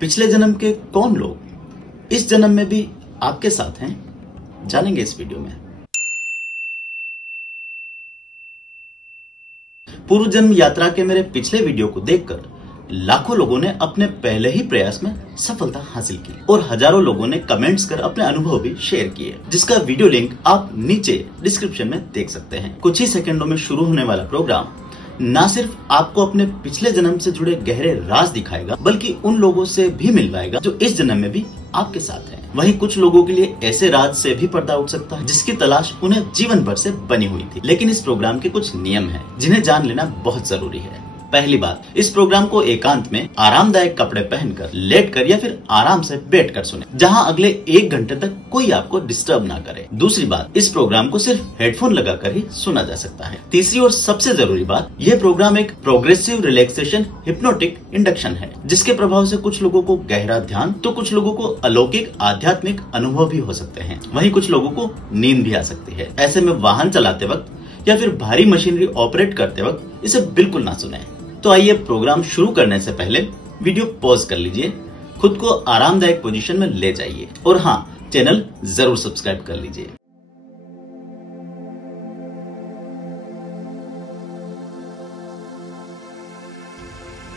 पिछले जन्म के कौन लोग इस जन्म में भी आपके साथ हैं, जानेंगे इस वीडियो में। पूर्व जन्म यात्रा के मेरे पिछले वीडियो को देखकर लाखों लोगों ने अपने पहले ही प्रयास में सफलता हासिल की और हजारों लोगों ने कमेंट्स कर अपने अनुभव भी शेयर किए, जिसका वीडियो लिंक आप नीचे डिस्क्रिप्शन में देख सकते हैं। कुछ ही सेकंडों में शुरू होने वाला प्रोग्राम न सिर्फ आपको अपने पिछले जन्म से जुड़े गहरे राज दिखाएगा, बल्कि उन लोगों से भी मिलवाएगा जो इस जन्म में भी आपके साथ हैं। वहीं कुछ लोगों के लिए ऐसे राज से भी पर्दा उठ सकता है जिसकी तलाश उन्हें जीवन भर से बनी हुई थी। लेकिन इस प्रोग्राम के कुछ नियम हैं जिन्हें जान लेना बहुत जरूरी है। पहली बात, इस प्रोग्राम को एकांत में आरामदायक कपड़े पहनकर, लेटकर या फिर आराम से बैठकर सुने, जहां अगले 1 घंटे तक कोई आपको डिस्टर्ब ना करे। दूसरी बात, इस प्रोग्राम को सिर्फ हेडफोन लगाकर ही सुना जा सकता है। तीसरी और सबसे जरूरी बात, यह प्रोग्राम एक प्रोग्रेसिव रिलैक्सेशन हिप्नोटिक इंडक्शन है, जिसके प्रभाव से कुछ लोगों को गहरा ध्यान तो कुछ लोगों को अलौकिक आध्यात्मिक अनुभव भी हो सकते हैं। वहीं कुछ लोगों को नींद भी आ सकती है। ऐसे में वाहन चलाते वक्त या फिर भारी मशीनरी ऑपरेट करते वक्त इसे बिल्कुल ना सुने। तो आइए प्रोग्राम शुरू करने से पहले वीडियो पॉज कर लीजिए, खुद को आरामदायक पोजीशन में ले जाइए और हाँ, चैनल जरूर सब्सक्राइब कर लीजिए।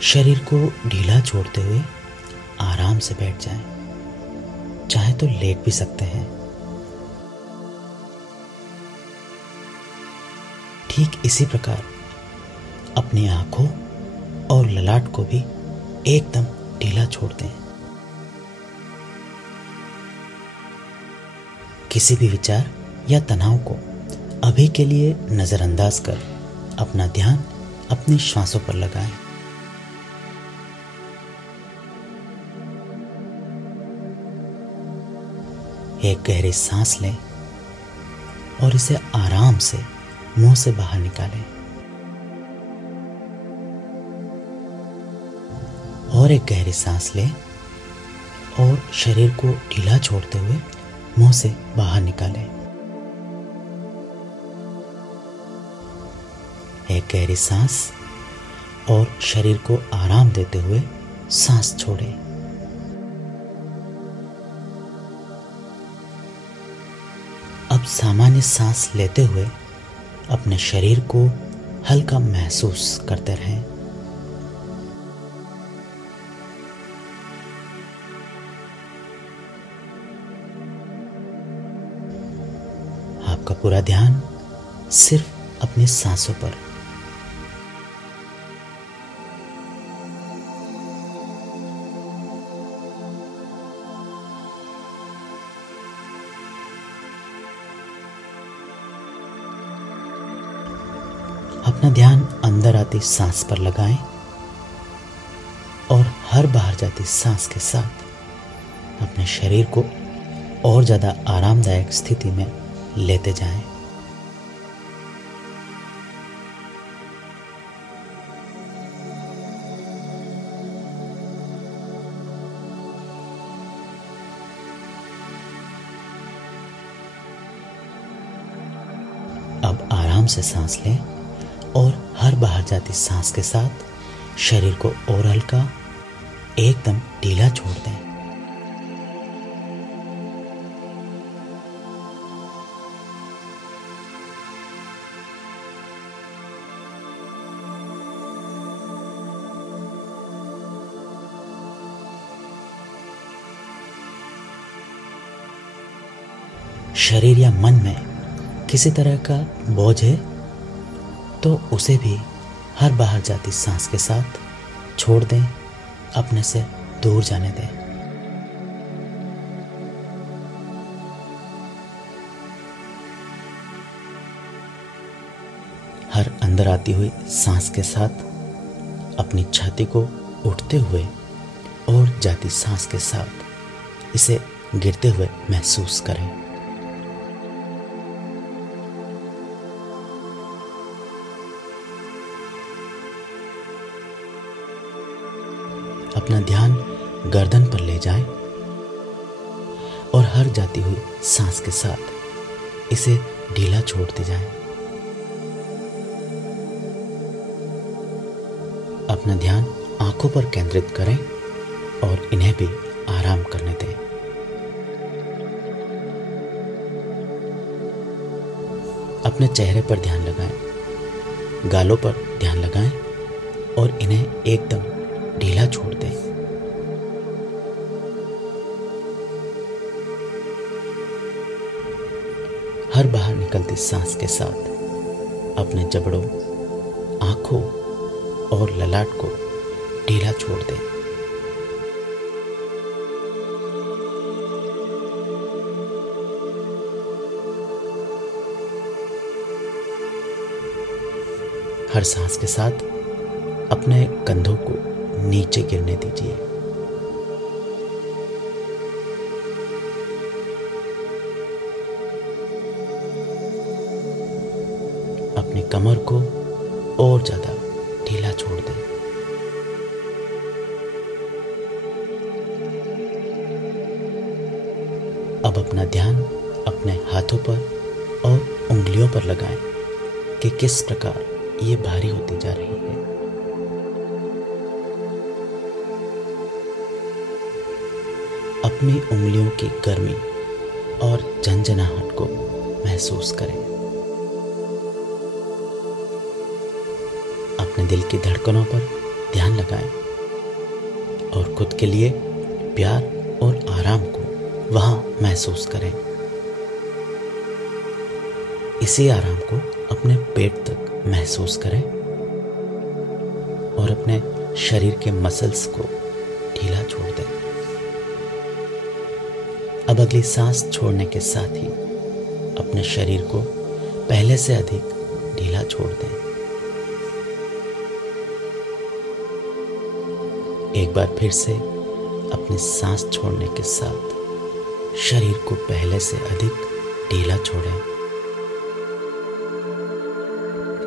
शरीर को ढीला छोड़ते हुए आराम से बैठ जाएं, चाहे तो लेट भी सकते हैं। ठीक इसी प्रकार अपनी आंखों और ललाट को भी एकदम ढीला छोड़ दें। किसी भी विचार या तनाव को अभी के लिए नजरअंदाज कर अपना ध्यान अपनी श्वासों पर लगाएं। एक गहरी सांस लें और इसे आराम से मुंह से बाहर निकालें। और एक गहरी सांस लें और शरीर को ढीला छोड़ते हुए मुंह से बाहर निकालें। एक गहरी सांस और शरीर को आराम देते हुए सांस छोड़ें। अब सामान्य सांस लेते हुए अपने शरीर को हल्का महसूस करते रहें। आपका पूरा ध्यान सिर्फ अपनी सांसों पर। अपना ध्यान अंदर आती सांस पर लगाएं और हर बाहर जाती सांस के साथ अपने शरीर को और ज्यादा आरामदायक स्थिति में लेते जाएं। अब आराम से सांस लें और हर बाहर जाती सांस के साथ शरीर को और हल्का एकदम ढीला छोड़ दें। शरीर या मन में किसी तरह का बोझ है तो उसे भी हर बाहर जाती सांस के साथ छोड़ दें, अपने से दूर जाने दें। हर अंदर आती हुई सांस के साथ अपनी छाती को उठते हुए और जाती सांस के साथ इसे गिरते हुए महसूस करें। अपना ध्यान गर्दन पर ले जाएं और हर जाती हुई सांस के साथ इसे ढीला छोड़ते जाएं। अपना ध्यान आंखों पर केंद्रित करें और इन्हें भी आराम करने दें। अपने चेहरे पर ध्यान लगाएं, गालों पर ध्यान लगाएं और इन्हें एकदम ढीला छोड़ दें। हर बाहर निकलती सांस के साथ अपने जबड़ों, आंखों और ललाट को ढीला छोड़ दें। हर सांस के साथ अपने कंधों को नीचे गिरने दीजिए। अपनी कमर को और ज्यादा ढीला छोड़ दें। अब अपना ध्यान अपने हाथों पर और उंगलियों पर लगाएं कि किस प्रकार ये भारी होती जा रही है। अपनी उंगलियों की गर्मी और झंझनाहट को महसूस करें। अपने दिल की धड़कनों पर ध्यान लगाएं और खुद के लिए प्यार और आराम को वहां महसूस करें। इसी आराम को अपने पेट तक महसूस करें और अपने शरीर के मसल्स को ढीला छोड़ दें। अब अगली सांस छोड़ने के साथ ही अपने शरीर को पहले से अधिक ढीला छोड़ दें। एक बार फिर से अपनी सांस छोड़ने के साथ शरीर को पहले से अधिक ढीला छोड़ें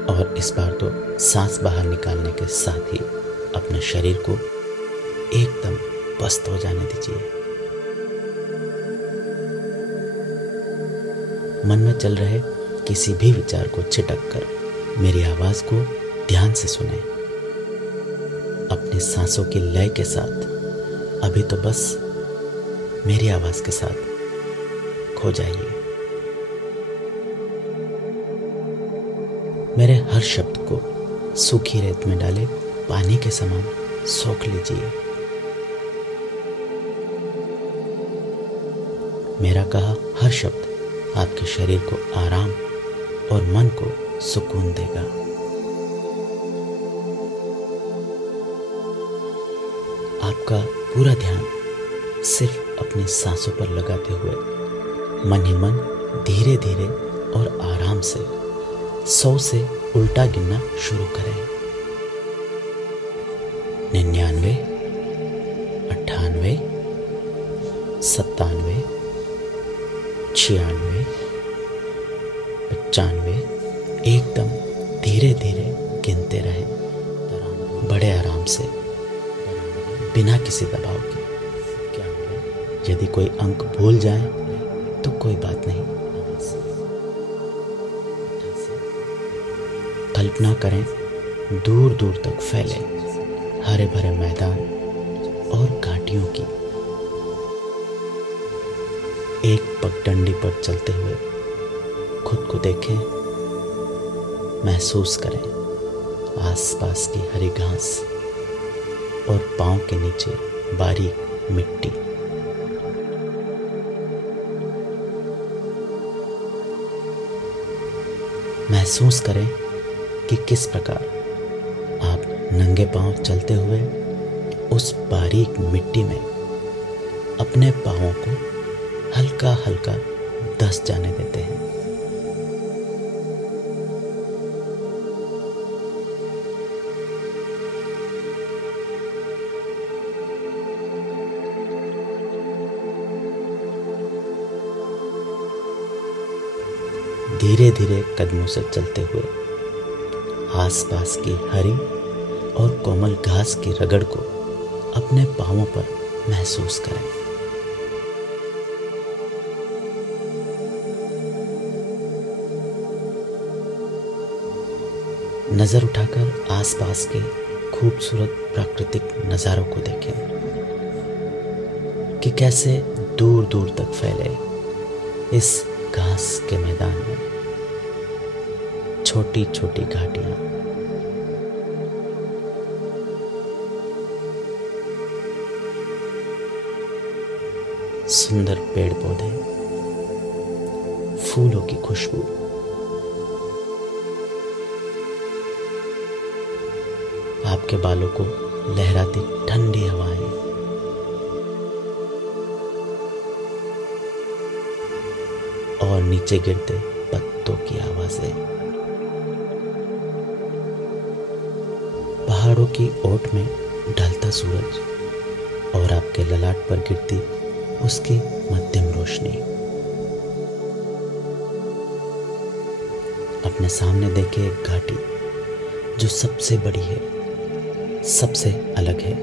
और इस बार तो सांस बाहर निकालने के साथ ही अपने शरीर को एकदम पस्त हो जाने दीजिए। मन में चल रहे किसी भी विचार को छिटक कर मेरी आवाज को ध्यान से सुने। अपनी सांसों की लय के साथ अभी तो बस मेरी आवाज के साथ खो जाइए। मेरे हर शब्द को सूखी रेत में डाले पानी के समान सोख लीजिए। मेरा कहा हर शब्द आपके शरीर को आराम और मन को सुकून देगा। आपका पूरा ध्यान सिर्फ अपनी सांसों पर लगाते हुए मन ही मन धीरे धीरे और आराम से 100 से उल्टा गिनना शुरू करें। 99, 98, 97, 96, 95 एकदम धीरे धीरे गिनते रहे, बड़े आराम से, बिना किसी दबाव के। यदि कोई अंक भूल जाए तो कोई बात नहीं। कल्पना करें दूर दूर तक फैले हरे भरे मैदान और घाटियों की। एक पगडंडी पर चलते हुए खुद को देखें, महसूस करें आसपास की हरी घास और पांव के नीचे बारीक मिट्टी। महसूस करें कि किस प्रकार आप नंगे पांव चलते हुए उस बारीक मिट्टी में अपने पांवों को हल्का हल्का धंस जाने देते हैं। धीरे धीरे कदमों से चलते हुए आसपास की हरी और कोमल घास की रगड़ को अपने पांवों पर महसूस करें। नजर उठाकर आसपास के खूबसूरत प्राकृतिक नजारों को देखें। कि कैसे दूर दूर तक फैले इस घास के मैदान में छोटी छोटी घाटियां, सुंदर पेड़ पौधे, फूलों की खुशबू, आपके बालों को लहराती ठंडी हवाएं, और नीचे गिरते पत्तों की आवाजें, पहाड़ों की ओट में ढलता सूरज और आपके ललाट पर गिरती उसकी मध्यम रोशनी। अपने सामने देखे एक घाटी जो सबसे बड़ी है, सबसे अलग है।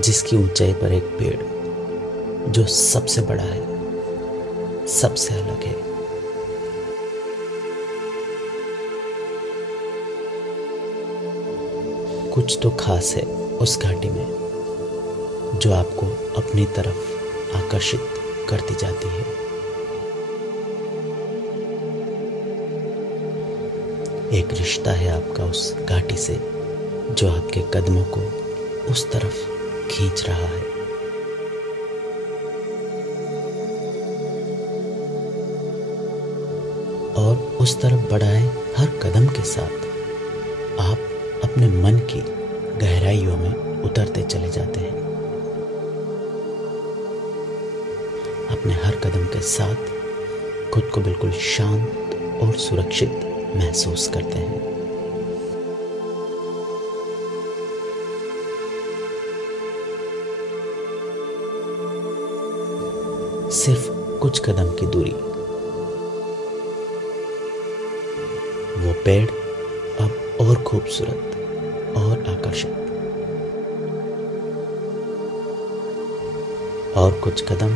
जिसकी ऊंचाई पर एक पेड़ जो सबसे बड़ा है, सबसे अलग है। कुछ तो खास है उस घाटी में जो आपको अपनी तरफ आकर्षित करती जाती है। एक रिश्ता है आपका उस घाटी से जो आपके कदमों को उस तरफ खींच रहा है। और उस तरफ बढ़ाए हर कदम के साथ आप अपने मन की गहराइयों में उतरते चले जाते हैं। अपने हर कदम के साथ खुद को बिल्कुल शांत और सुरक्षित महसूस करते हैं। सिर्फ कुछ कदम की दूरी, वो पेड़ अब और खूबसूरत और आकर्षक, और कुछ कदम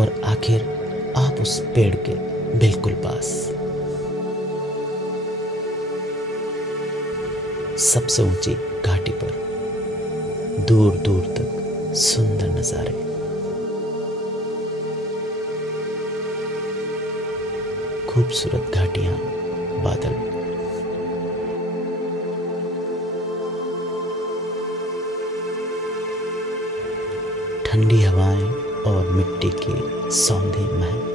और आखिर आप उस पेड़ के बिल्कुल पास। सबसे ऊंची घाटी पर दूर दूर तक सुंदर नजारे, खूबसूरत घाटियां, बादल, ठंडी हवाएं और मिट्टी की सौंधी महक।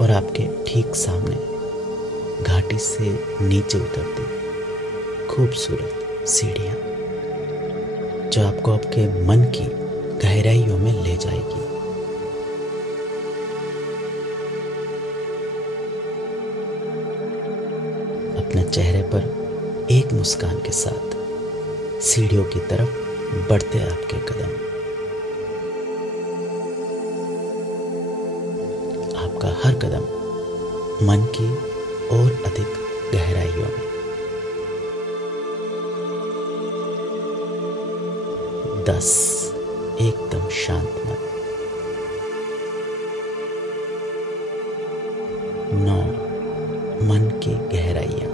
और आपके ठीक सामने घाटी से नीचे उतरती खूबसूरत सीढ़ियां जो आपको आपके मन की गहराइयों में ले जाएगी। अपने चेहरे पर एक मुस्कान के साथ सीढ़ियों की तरफ बढ़ते आपके कदम। आपका हर कदम मन की और अधिक गहराइयों में। 10 एकदम शांत मन। 9 मन की गहराइयां।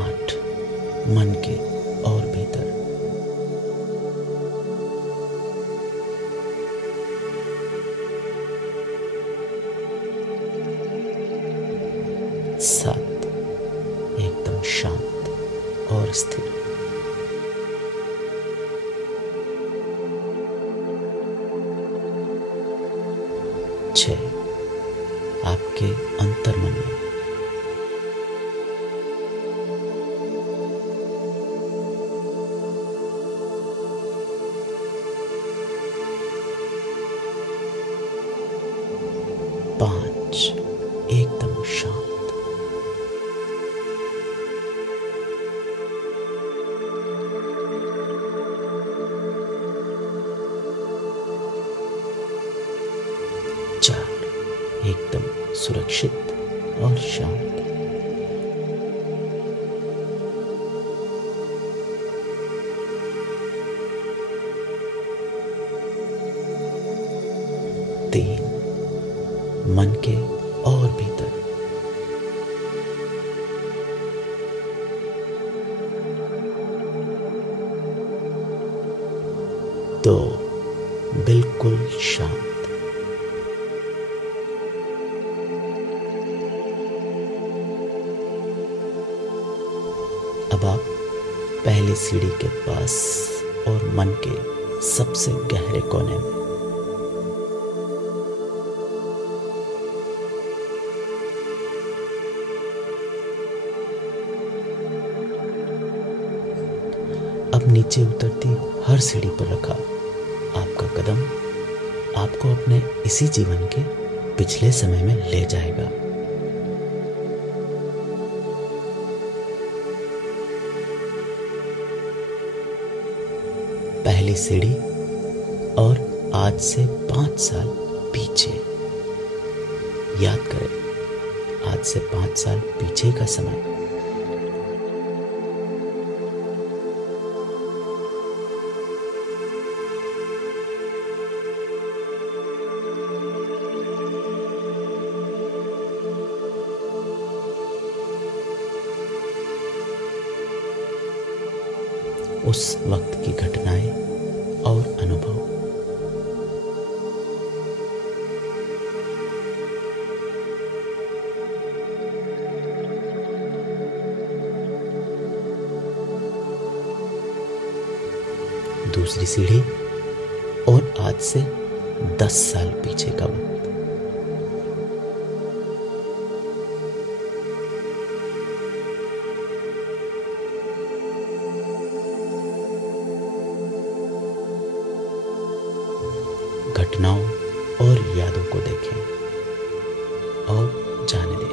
8 मन के और भीतर। 7 एकदम शांत और स्थिर। 6 आपके अंतर्मन में। 5 एकदम शांत। 4 एकदम सुरक्षित और शांत। 3 मन के और भीतर। तो बिल्कुल शांत। अब आप पहली सीढ़ी के पास और मन के सबसे गहरे कोने में। अब नीचे उतरती हर सीढ़ी पर रखा आपका कदम आपको अपने इसी जीवन के पिछले समय में ले जाएगा। पहली सीढ़ी और आज से 5 साल पीछे। याद करें, आज से 5 साल पीछे का समय। उस वक्त की घटनाएं और अनुभव। दूसरी सीढ़ी और आज से 10 साल पीछे का वक्त। घटनाओं और यादों को देखें और जाने दें।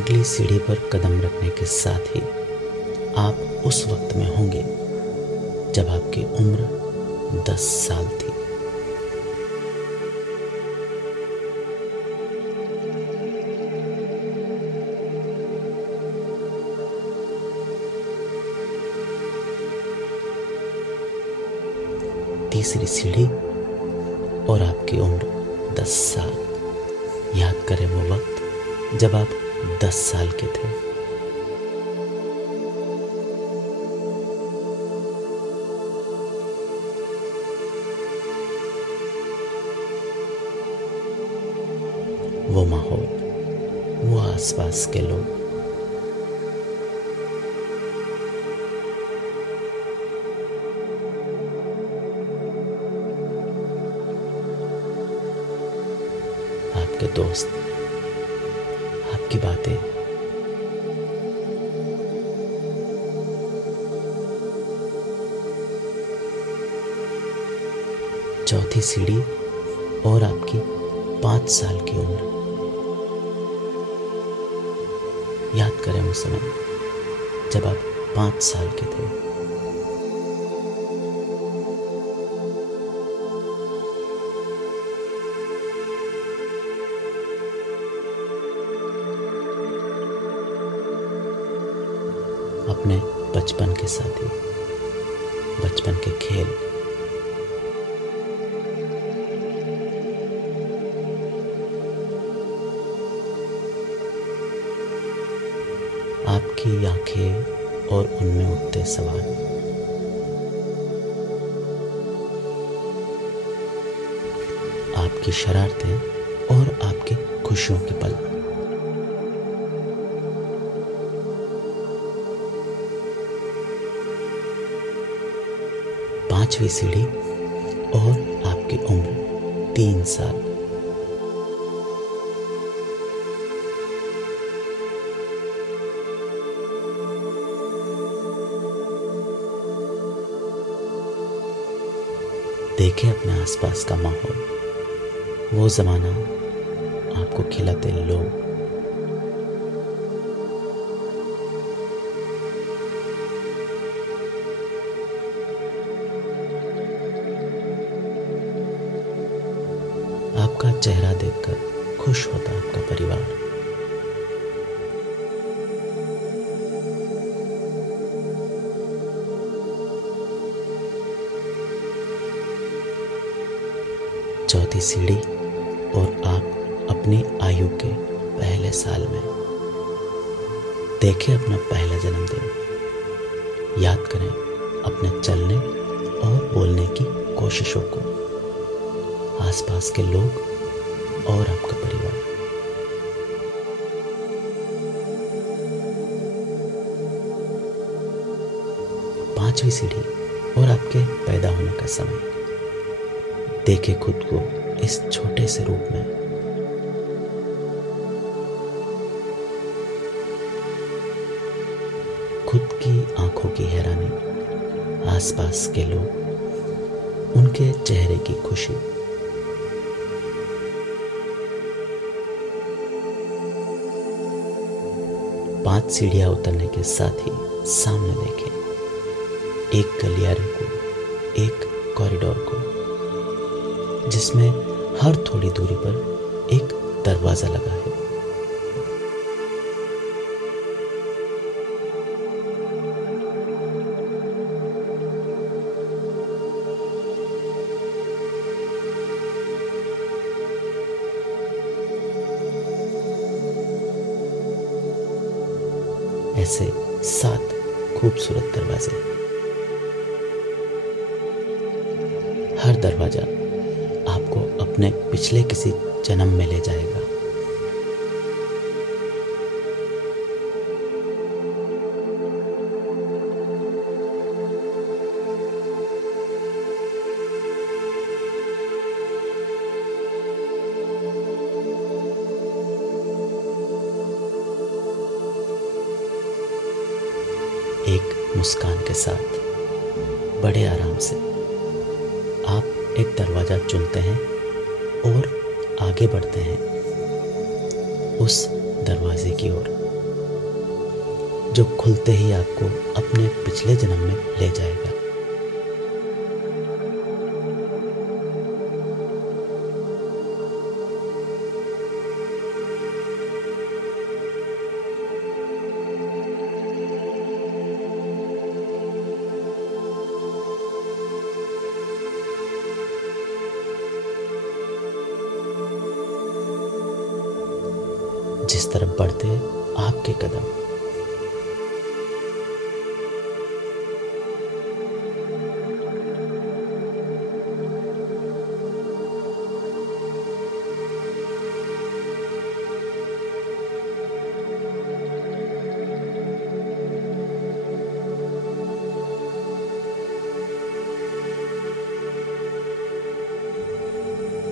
अगली सीढ़ी पर कदम रखने के साथ ही आप उस वक्त में होंगे जब आपकी उम्र 10 साल थी। तीसरी सीढ़ी और आपकी उम्र 10 साल। याद करें वो वक्त जब आप 10 साल के थे। वो माहौल, वो आसपास के लोग। आपके दोस्त, आपकी बातें। चौथी सीढ़ी और आपकी 5 साल की उम्र। याद करें उस समय जब आप 5 साल के थे। अपने बचपन के साथी, बचपन के खेल, आपकी आंखें और उनमें उठते सवाल। आपकी शरारतें और आपकी खुशियों के पल। पांचवी सीढ़ी और आपकी उम्र 3 साल। देखें अपने आसपास का माहौल, वो जमाना, आपको खिलाते लोग। आपका चेहरा देखकर खुश होता आपका परिवार। चौथी सीढ़ी और आप अपनी आयु के पहले साल में। देखें अपना पहला जन्मदिन। याद करें अपने चलने और बोलने की कोशिशों को, आसपास के लोग और आपका परिवार। पांचवी सीढ़ी और आपके पैदा होने का समय। देखें खुद को इस छोटे से रूप में। खुद की आंखों की हैरानी, आसपास के लोग, उनके चेहरे की खुशी। पांच सीढ़ियां उतरने के साथ ही सामने देखें एक गलियारे को, एक कॉरिडोर को, जिसमें हर थोड़ी दूरी पर एक दरवाजा लगा है। ऐसे 7 खूबसूरत दरवाजे। हर दरवाजा आपको अपने पिछले किसी जन्म में ले जाएगा। एक मुस्कान के साथ बड़े आराम से आप एक दरवाजा चुनते हैं और आगे बढ़ते हैं उस दरवाजे की ओर, जो खुलते ही आपको अपने पिछले जन्म में ले जाएगा। जिस तरफ बढ़ते आपके कदम,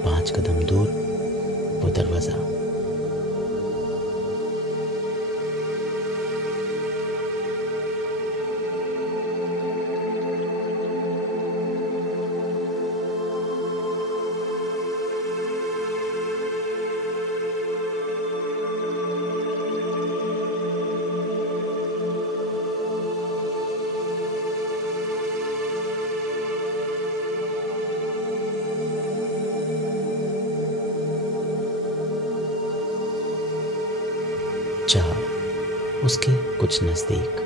पांच कदम दूर वो दरवाजा। चार, उसके कुछ नजदीक।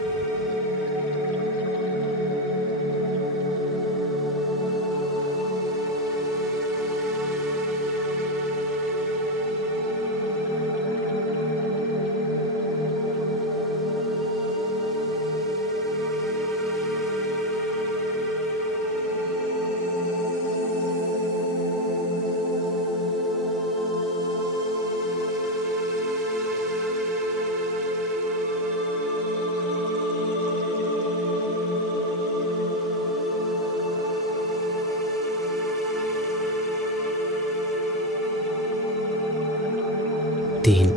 तीन,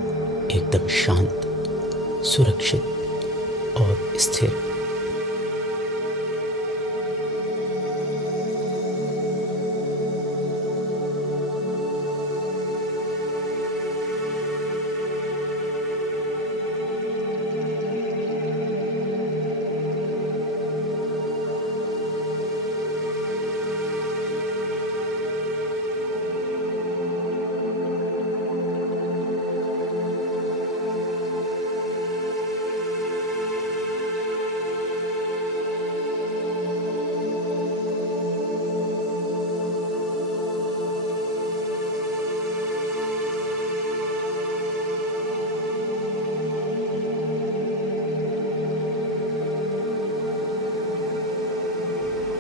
एकदम शांत, सुरक्षित और स्थिर।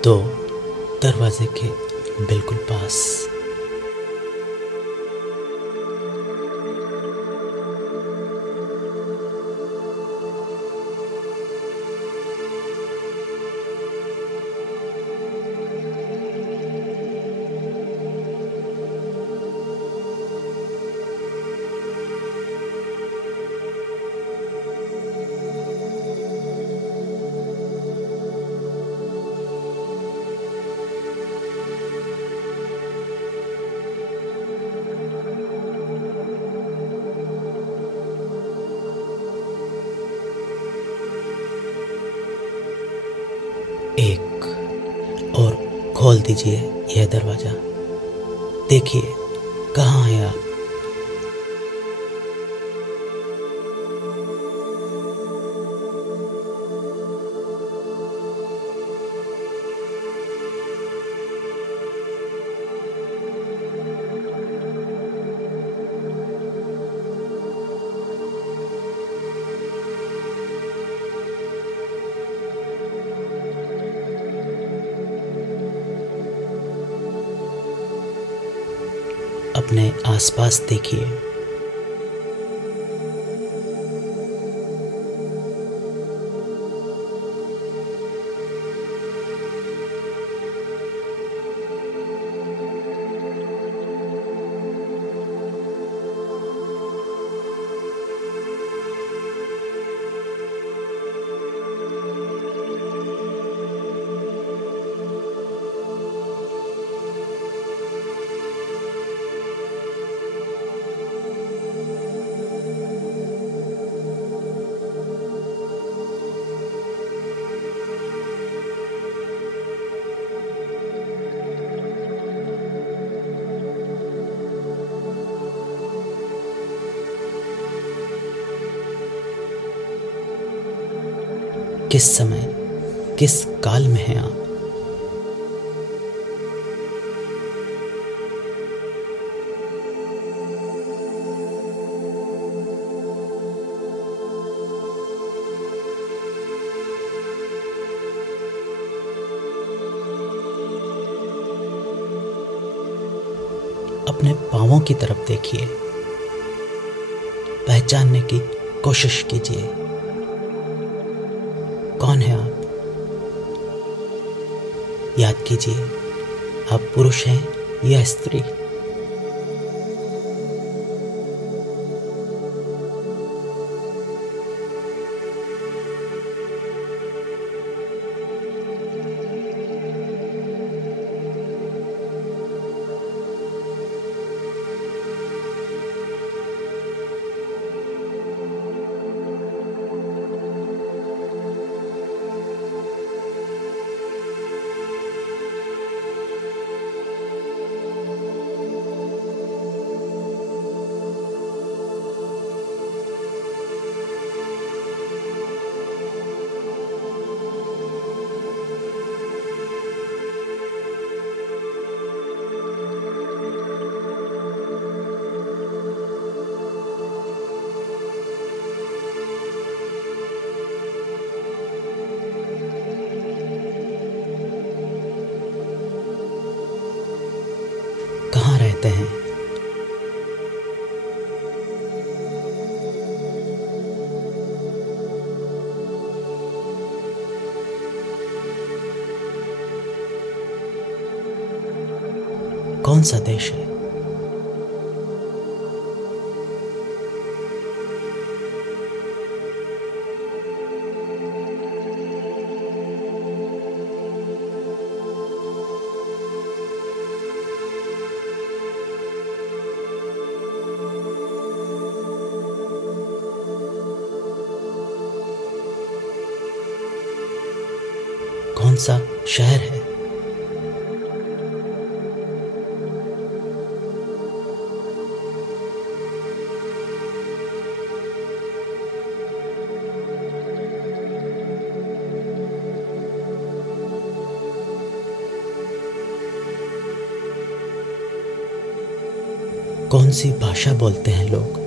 तो दरवाजे के बिल्कुल पास एक और खोल दीजिए यह दरवाजा। देखिए कहाँ हैं आप। अपने आसपास देखिए। किस समय, किस काल में हैं आप? अपने पांवों की तरफ देखिए, पहचानने की कोशिश कीजिए। कौन है आप? याद कीजिए, आप पुरुष हैं या स्त्री? कहाँ रहते हैं? कौन सा देश है? कौन सा शहर है? कौन सी भाषा बोलते हैं लोग?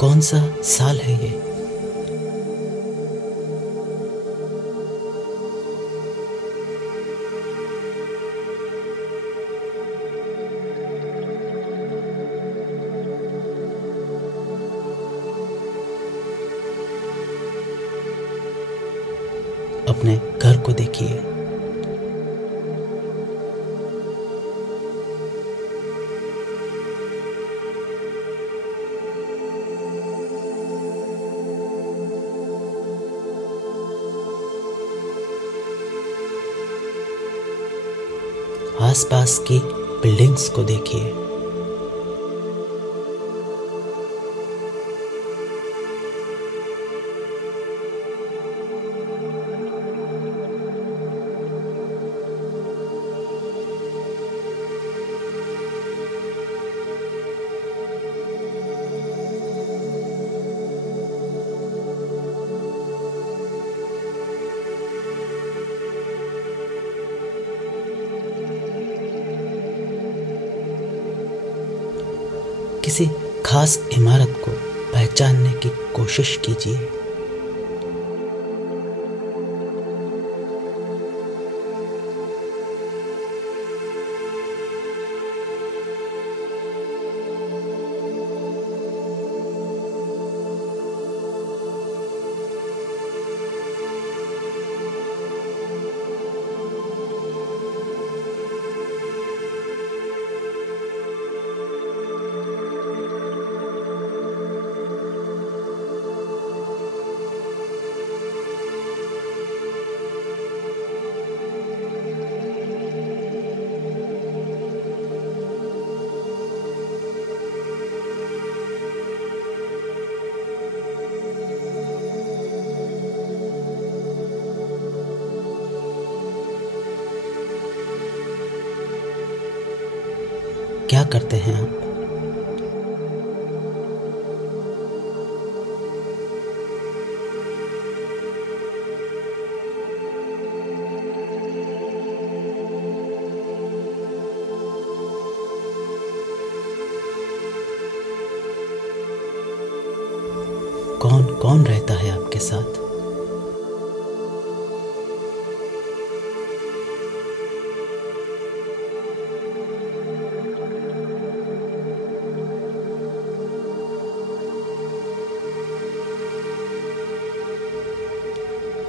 कौन सा साल है ये? अपने घर को देखिए। आसपास की बिल्डिंग्स को देखिए। किसी खास इमारत को पहचानने की कोशिश कीजिए। क्या करते हैं आप? कौन कौन रहता है आपके साथ?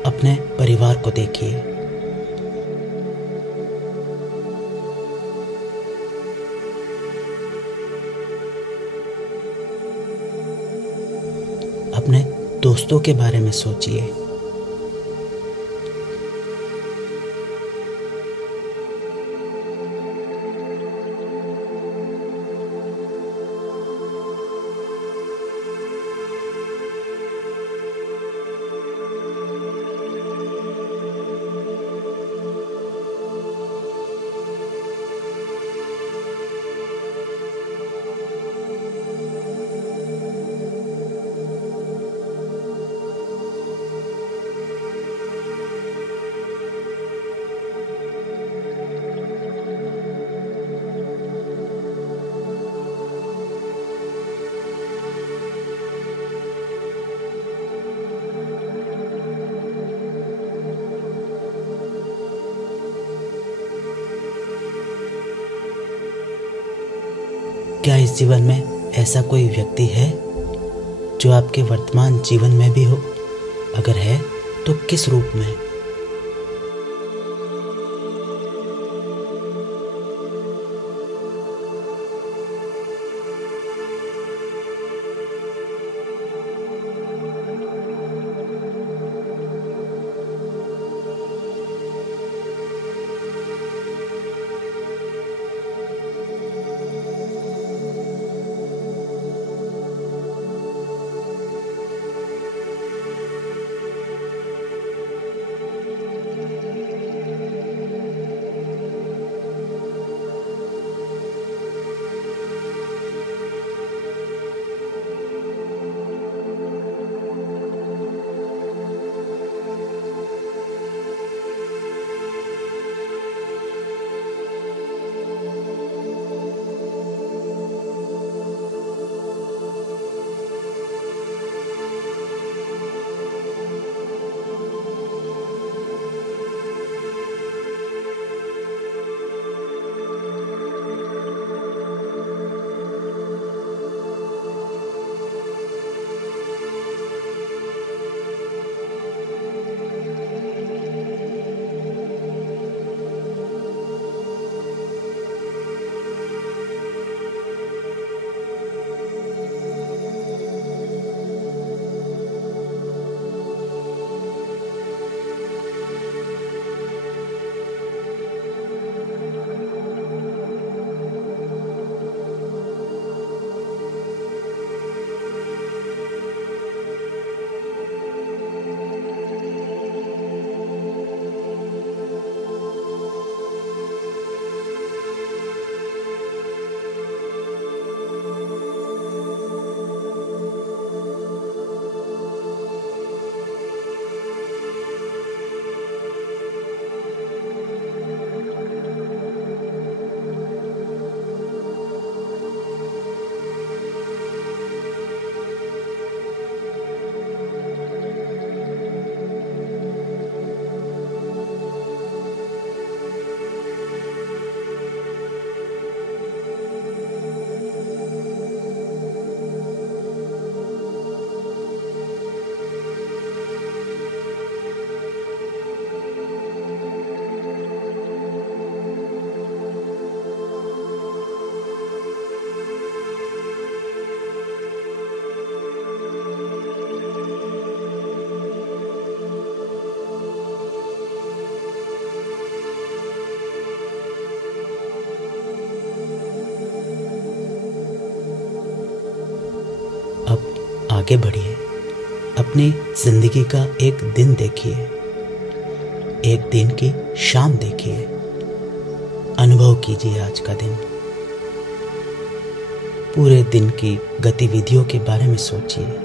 अपने परिवार को देखिए। अपने दोस्तों के बारे में सोचिए। क्या इस जीवन में ऐसा कोई व्यक्ति है जो आपके वर्तमान जीवन में भी हो? अगर है तो किस रूप में? आगे बढ़िए, अपनी जिंदगी का एक दिन देखिए, एक दिन की शाम देखिए, अनुभव कीजिए आज का दिन। पूरे दिन की गतिविधियों के बारे में सोचिए।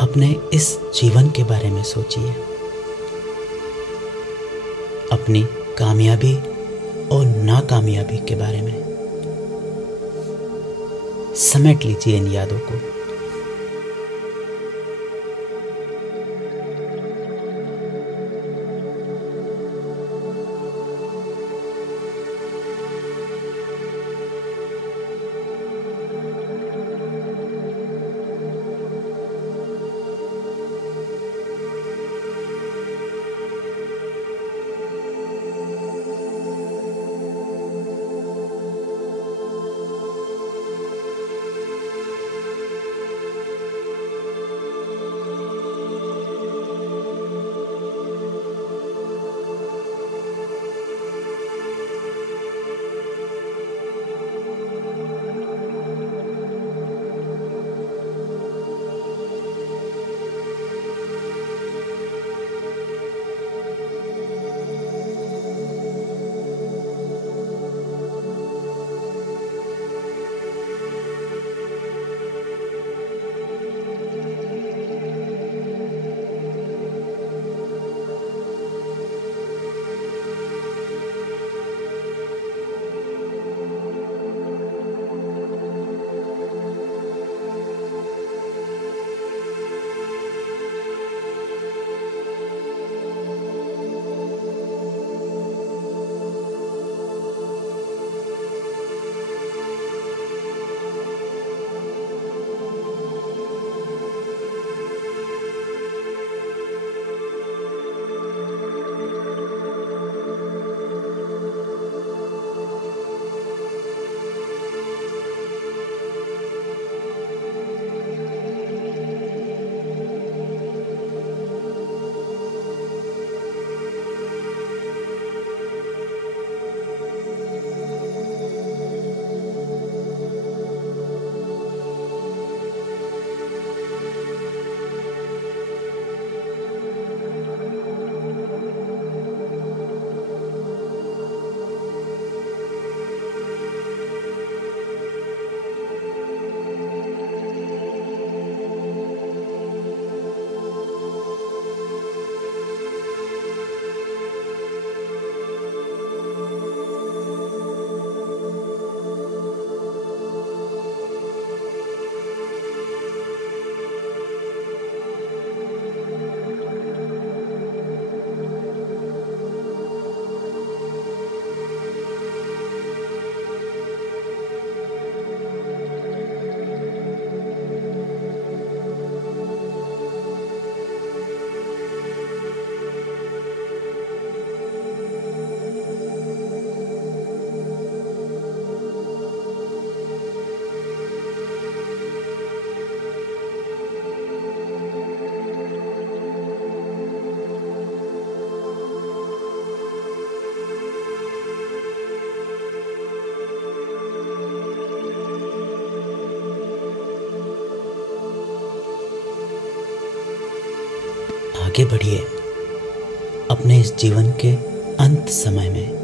अपने इस जीवन के बारे में सोचिए, अपनी कामयाबी और नाकामयाबी के बारे में। समेट लीजिए इन यादों को। आगे बढ़िए अपने इस जीवन के अंत समय में।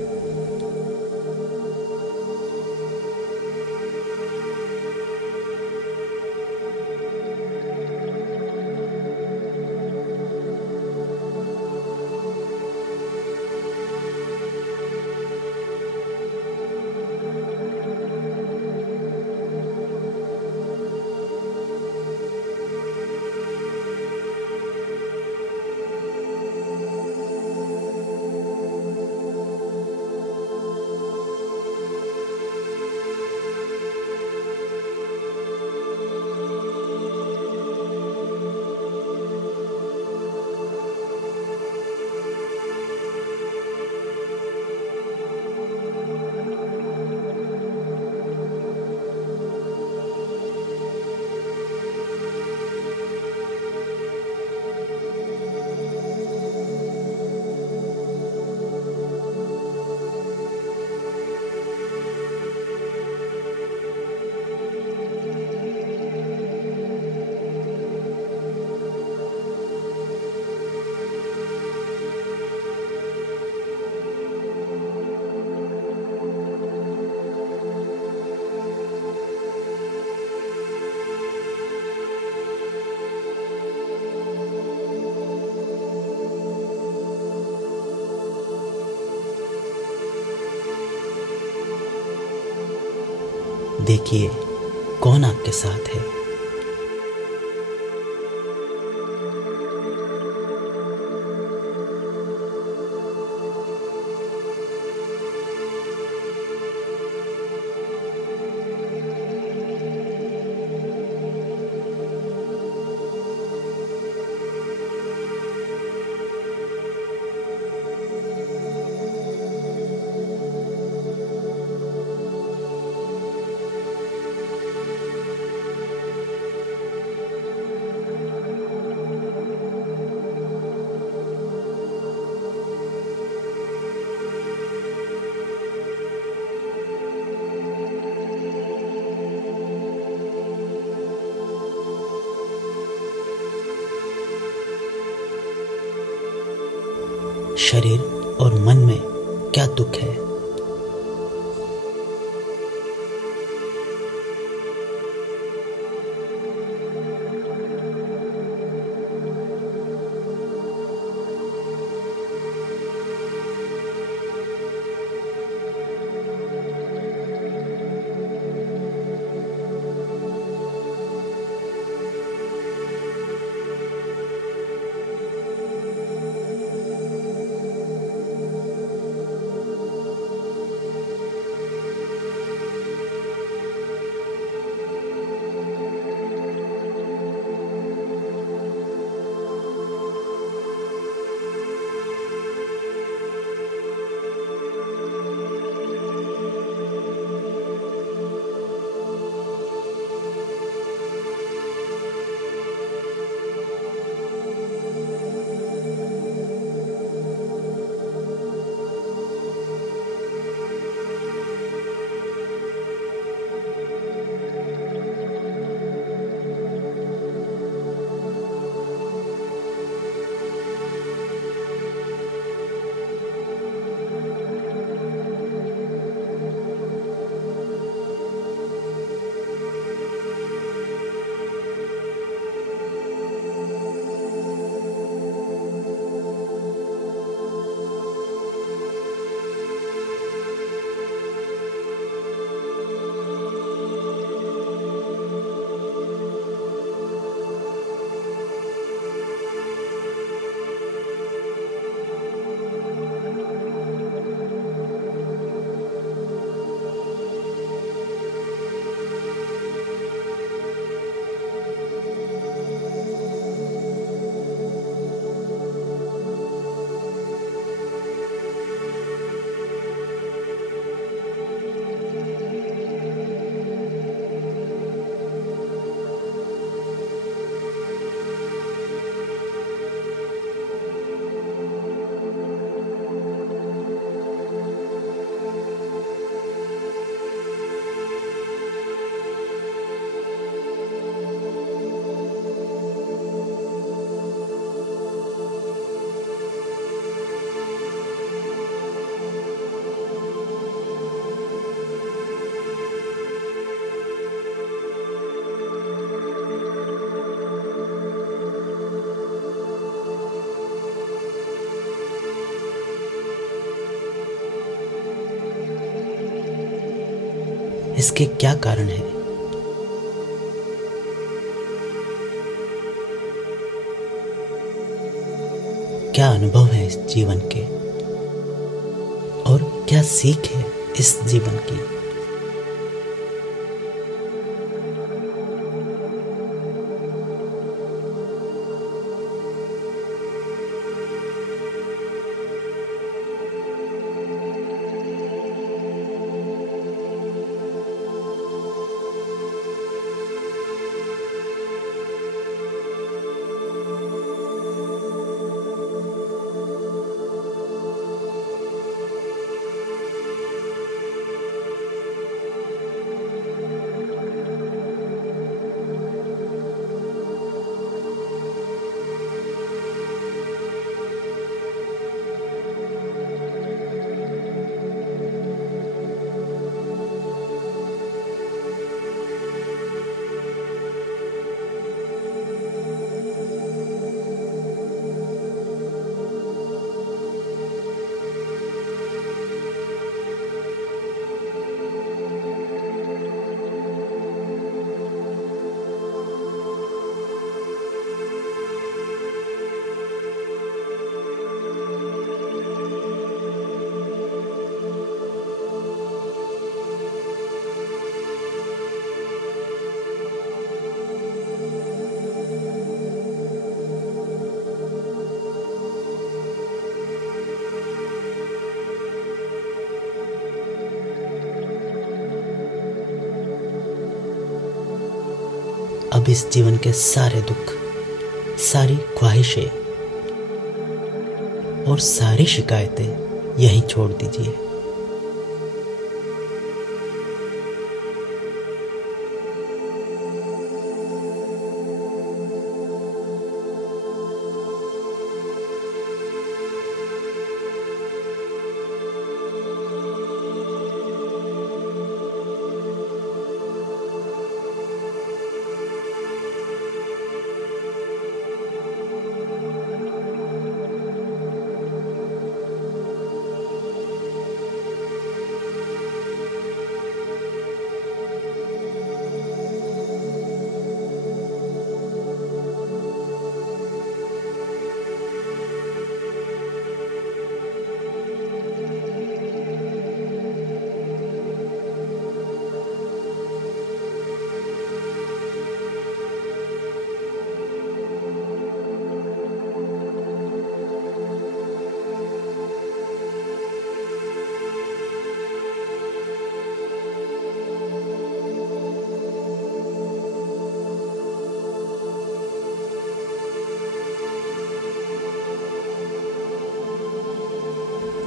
देखिए कौन आपके साथ है। शरीर और मन में क्या दुख है। इसके क्या कारण है? क्या अनुभव है इस जीवन के और क्या सीख है इस जीवन की? अब इस जीवन के सारे दुख, सारी ख्वाहिशें और सारी शिकायतें यहीं छोड़ दीजिए।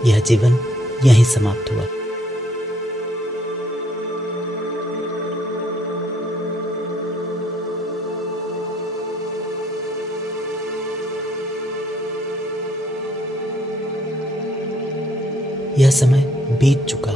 यह जीवन यहीं समाप्त हुआ। यह समय बीत चुका।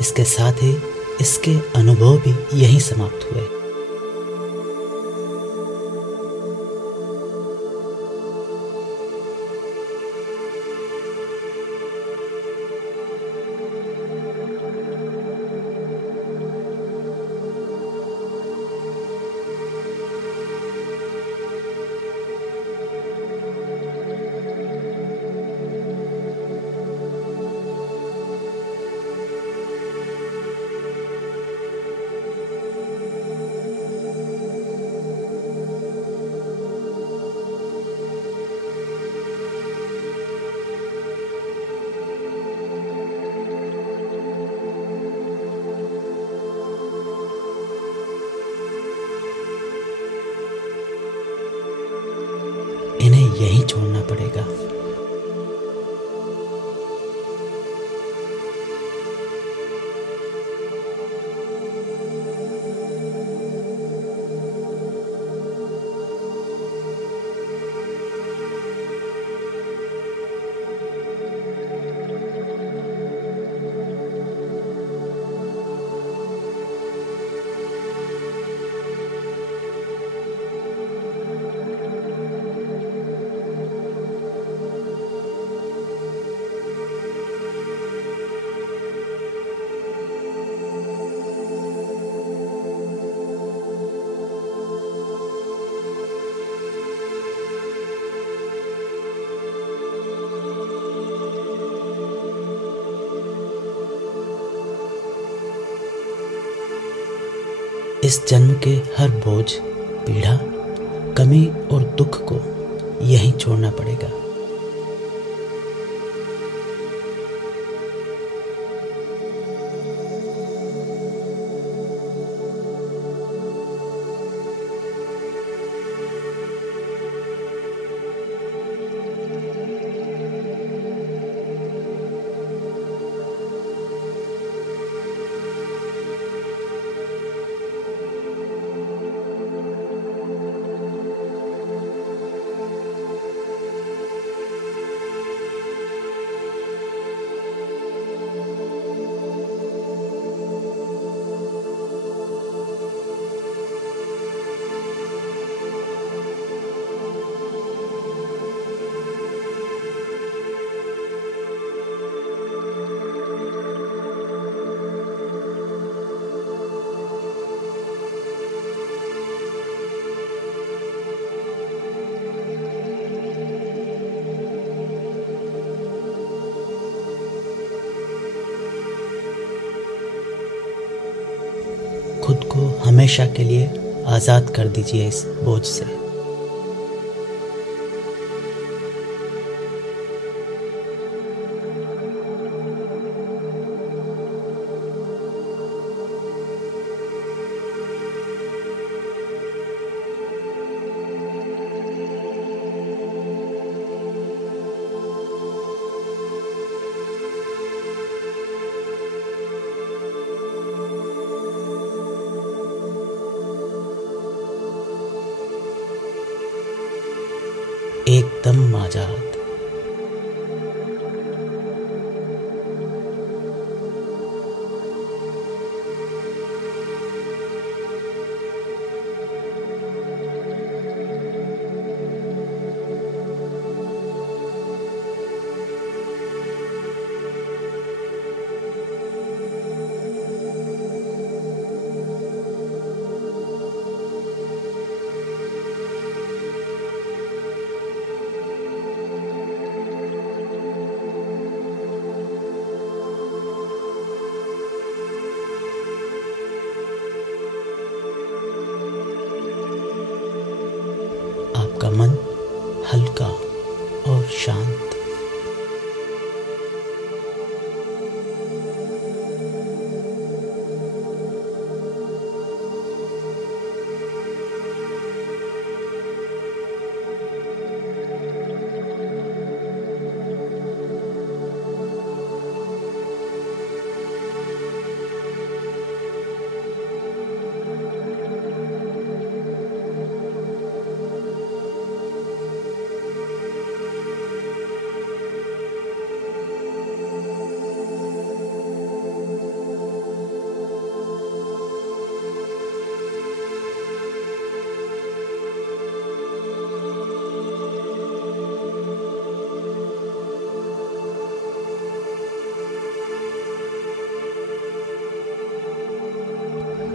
इसके साथ ही इसके अनुभव भी यहीं समाप्त हुए। इन्हें यहीं छोड़ना पड़ेगा। इस जन्म के हर बोझ, पीड़ा, कमी और दुख को यहीं छोड़ना पड़ेगा। खुद को हमेशा के लिए आज़ाद कर दीजिए इस बोझ से। एकदम आजाद। आपका मन हल्का और शांत।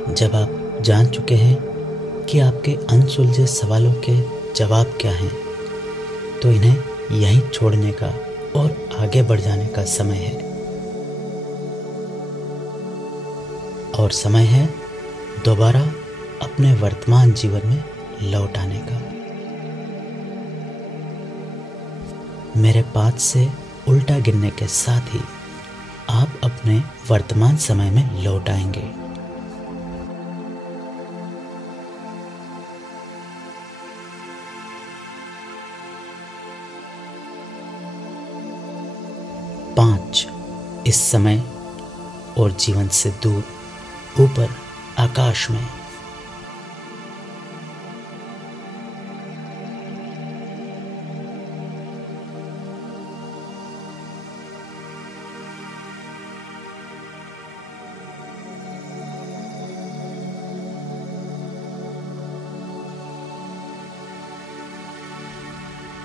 जब आप जान चुके हैं कि आपके अनसुलझे सवालों के जवाब क्या हैं, तो इन्हें यहीं छोड़ने का और आगे बढ़ जाने का समय है। और समय है दोबारा अपने वर्तमान जीवन में लौट आने का। मेरे पाँच से उल्टा गिनने के साथ ही आप अपने वर्तमान समय में लौट आएंगे। 5 इस समय और जीवन से दूर ऊपर आकाश में।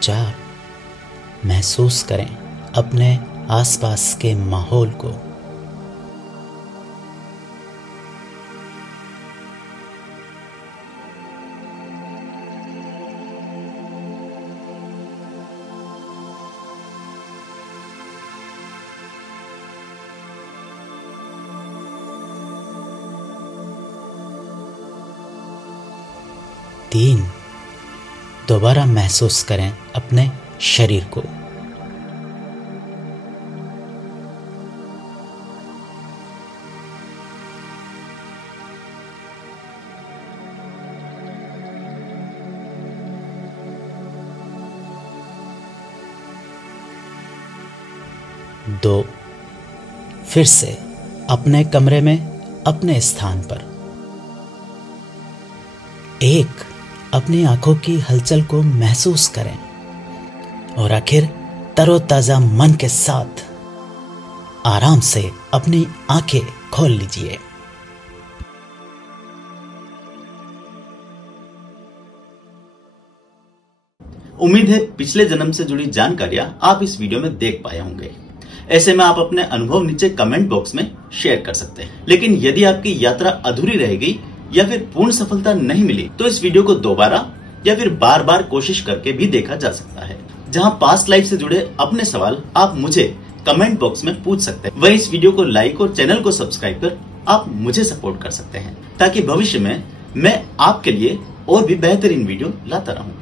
4 महसूस करें अपने आसपास के माहौल को। 3 दोबारा महसूस करें अपने शरीर को। दो, फिर से अपने कमरे में अपने स्थान पर। 1, अपनी आंखों की हलचल को महसूस करें और आखिर तरोताजा मन के साथ आराम से अपनी आंखें खोल लीजिए। उम्मीद है पिछले जन्म से जुड़ी जानकारियां आप इस वीडियो में देख पाए होंगे। ऐसे में आप अपने अनुभव नीचे कमेंट बॉक्स में शेयर कर सकते हैं। लेकिन यदि आपकी यात्रा अधूरी रह गई या फिर पूर्ण सफलता नहीं मिली तो इस वीडियो को दोबारा या फिर बार बार कोशिश करके भी देखा जा सकता है, जहां पास्ट लाइफ से जुड़े अपने सवाल आप मुझे कमेंट बॉक्स में पूछ सकते हैं। वहीं इस वीडियो को लाइक और चैनल को सब्सक्राइब कर आप मुझे सपोर्ट कर सकते हैं, ताकि भविष्य में मैं आपके लिए और भी बेहतरीन वीडियो लाता रहूं।